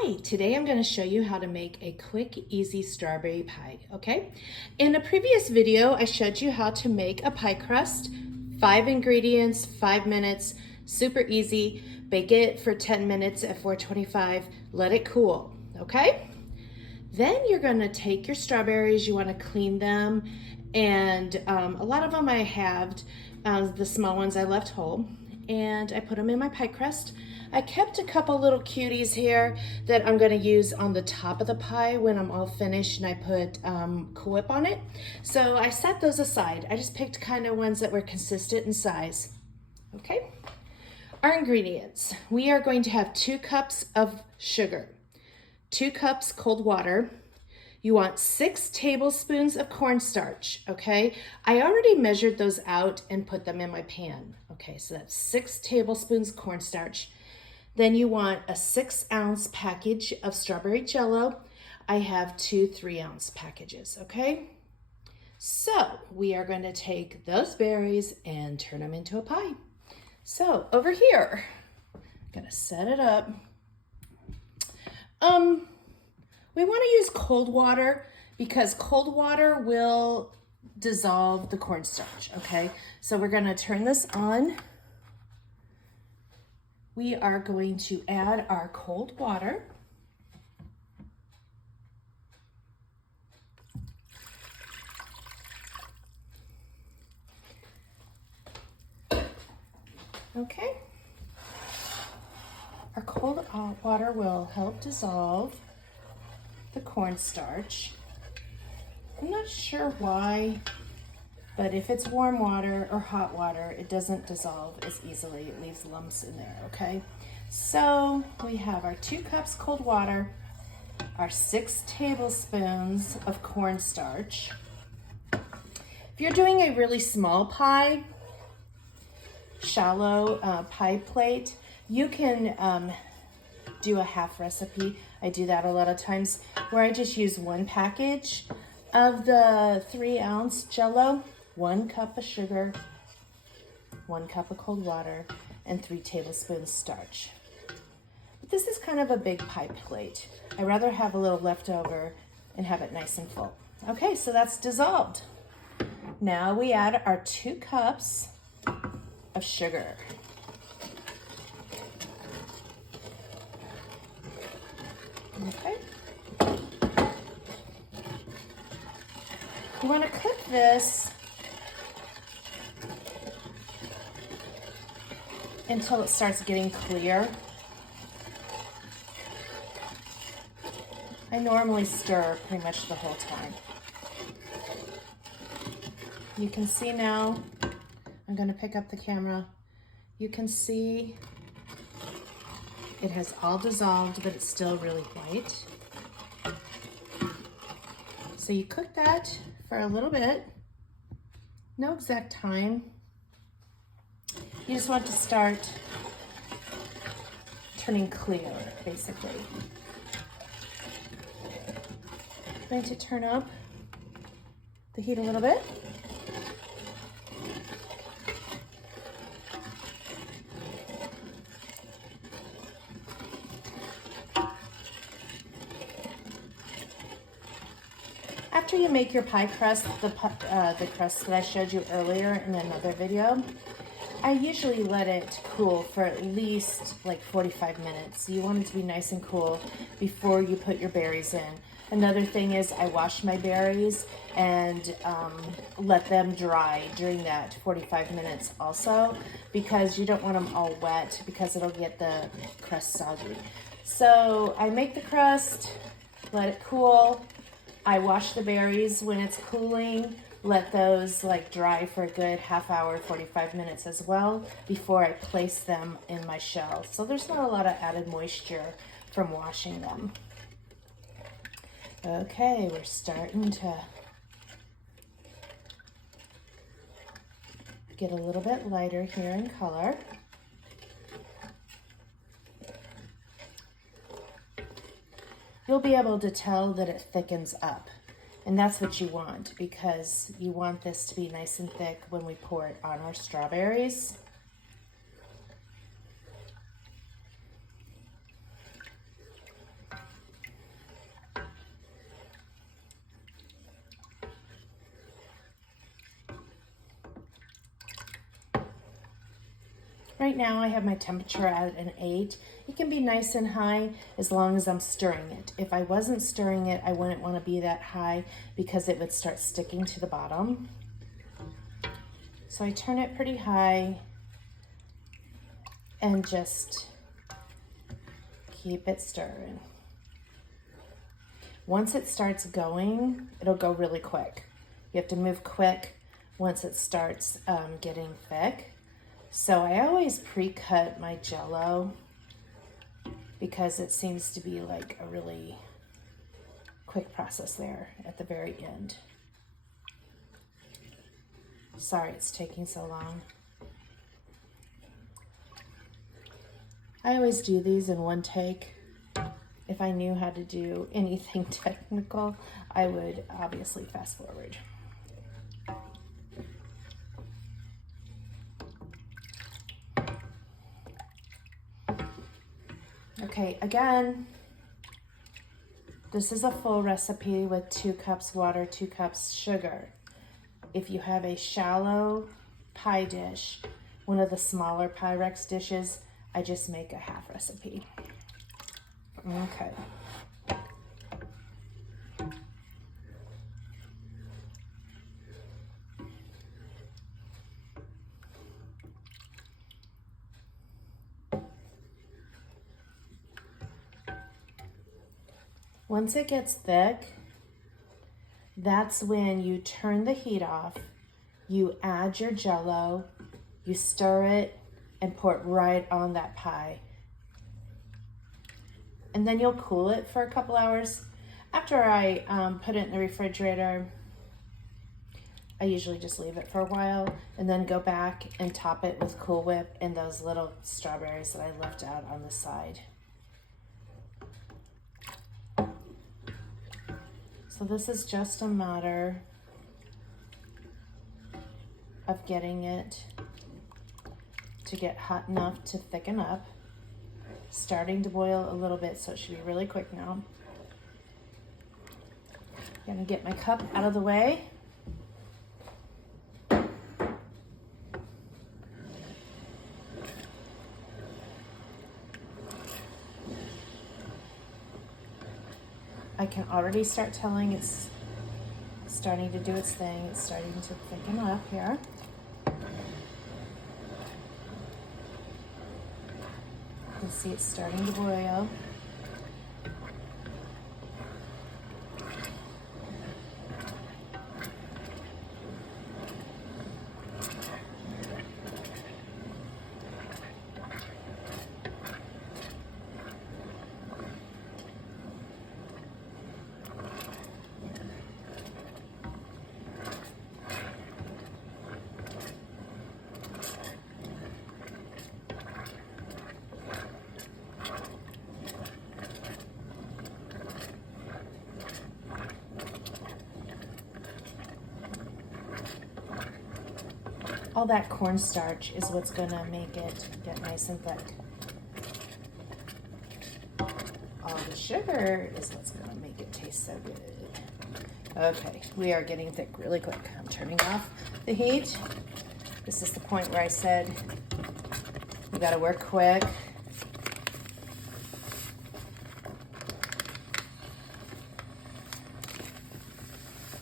Hi, today I'm going to show you how to make a quick, easy strawberry pie, okay? In a previous video, I showed you how to make a pie crust. 5 ingredients, 5 minutes, super easy. Bake it for 10 minutes at 425, let it cool, okay? Then you're going to take your strawberries, you want to clean them, and a lot of them I halved, the small ones I left whole, and I put them in my pie crust. I kept a couple little cuties here that I'm going to use on the top of the pie when I'm all finished, and I put Cool Whip on it. So I set those aside. I just picked kind of ones that were consistent in size. Okay. Our ingredients. We are going to have 2 cups of sugar, 2 cups cold water. You want 6 tablespoons of cornstarch, okay? I already measured those out and put them in my pan. Okay, so that's 6 tablespoons cornstarch. Then you want a 6-ounce package of strawberry Jell-O. I have 2 3-ounce packages, okay? So we are going to take those berries and turn them into a pie. So over here, I'm gonna set it up. We want to use cold water because cold water will dissolve the cornstarch, okay? So we're gonna turn this on. We are going to add our cold water. Okay. Our cold water will help dissolve the cornstarch. I'm not sure why, but if it's warm water or hot water, it doesn't dissolve as easily. It leaves lumps in there, okay? So we have our 2 cups cold water, our 6 tablespoons of cornstarch. If you're doing a really small pie, shallow pie plate, you can do a half recipe. I do that a lot of times where I just use 1 package of the 3-ounce Jell-O, 1 cup of sugar, 1 cup of cold water, and 3 tablespoons starch. But this is kind of a big pie plate. I'd rather have a little left over and have it nice and full. Okay, so that's dissolved. Now we add our 2 cups of sugar. Okay. You want to cook this until it starts getting clear. I normally stir pretty much the whole time. You can see now, I'm going to pick up the camera. You can see it has all dissolved, but it's still really white. So you cook that for a little bit. No exact time. You just want to start turning clear, basically. I'm going to turn up the heat a little bit. After you make your pie crust, the crust that I showed you earlier in another video, I usually let it cool for at least like 45 minutes. You want it to be nice and cool before you put your berries in. Another thing is I wash my berries and let them dry during that 45 minutes also, because you don't want them all wet because it'll get the crust soggy. So I make the crust, let it cool. I wash the berries when it's cooling, let those like dry for a good half hour, 45 minutes as well before I place them in my shell. So there's not a lot of added moisture from washing them. Okay, we're starting to get a little bit lighter here in color. You'll be able to tell that it thickens up, and that's what you want, because you want this to be nice and thick when we pour it on our strawberries. right now I have my temperature at an 8. It can be nice and high as long as I'm stirring it. If I wasn't stirring it, I wouldn't want to be that high because it would start sticking to the bottom. So I turn it pretty high and just keep it stirring. Once it starts going, it'll go really quick. You have to move quick once it starts getting thick. So I always pre-cut my Jell-O because it seems to be like a really quick process there at the very end. Sorry it's taking so long. I always do these in one take. If I knew how to do anything technical, I would obviously fast forward. Okay, again, this is a full recipe with 2 cups water, 2 cups sugar. If you have a shallow pie dish, one of the smaller Pyrex dishes, I just make a half recipe. Okay. Once it gets thick, that's when you turn the heat off, you add your Jell-O, you stir it, and pour it right on that pie. And then you'll cool it for a couple hours. After I put it in the refrigerator, I usually just leave it for a while and then go back and top it with Cool Whip and those little strawberries that I left out on the side. So this is just a matter of getting it to get hot enough to thicken up. Starting to boil a little bit, so it should be really quick now. Gonna get my cup out of the way. I can already start telling it's starting to do its thing. It's starting to thicken up here. You can see it's starting to boil. All that cornstarch is what's gonna make it get nice and thick. All the sugar is what's gonna make it taste so good. Okay, we are getting thick really quick. I'm turning off the heat. This is the point where I said you gotta work quick.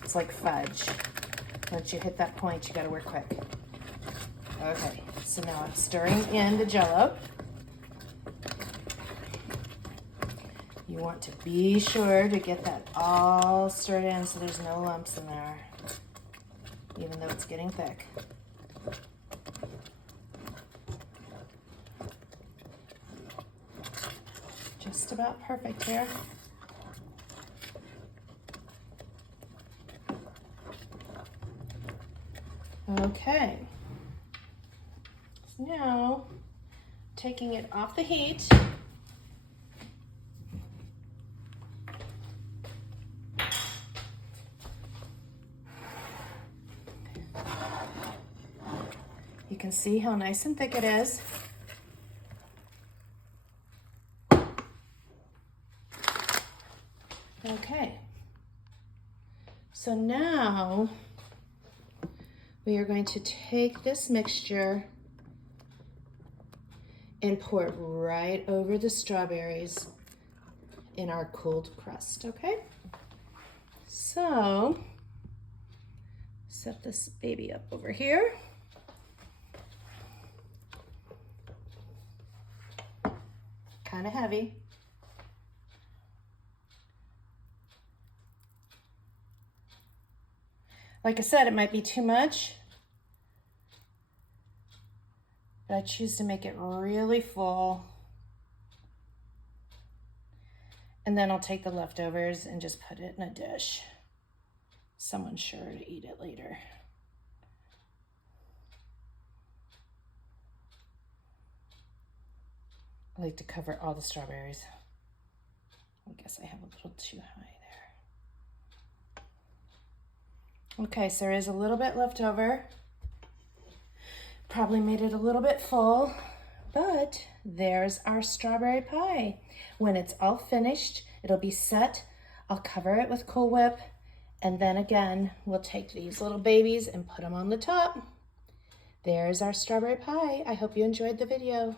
It's like fudge. Once you hit that point, you gotta work quick. Okay, so now I'm stirring in the Jell-O. You want to be sure to get that all stirred in so there's no lumps in there, even though it's getting thick. Just about perfect here. Okay. Now, taking it off the heat, you can see how nice and thick it is. Okay, so now we are going to take this mixture and pour it right over the strawberries in our cold crust, okay? So, set this baby up over here. Kind of heavy. Like I said, it might be too much, but I choose to make it really full. And then I'll take the leftovers and just put it in a dish. Someone's sure to eat it later. I like to cover all the strawberries. I guess I have a little too high there. Okay, so there is a little bit left over. Probably made it a little bit full, but there's our strawberry pie. When it's all finished, it'll be set. I'll cover it with Cool Whip, and then again, we'll take these little babies and put them on the top. There's our strawberry pie. I hope you enjoyed the video.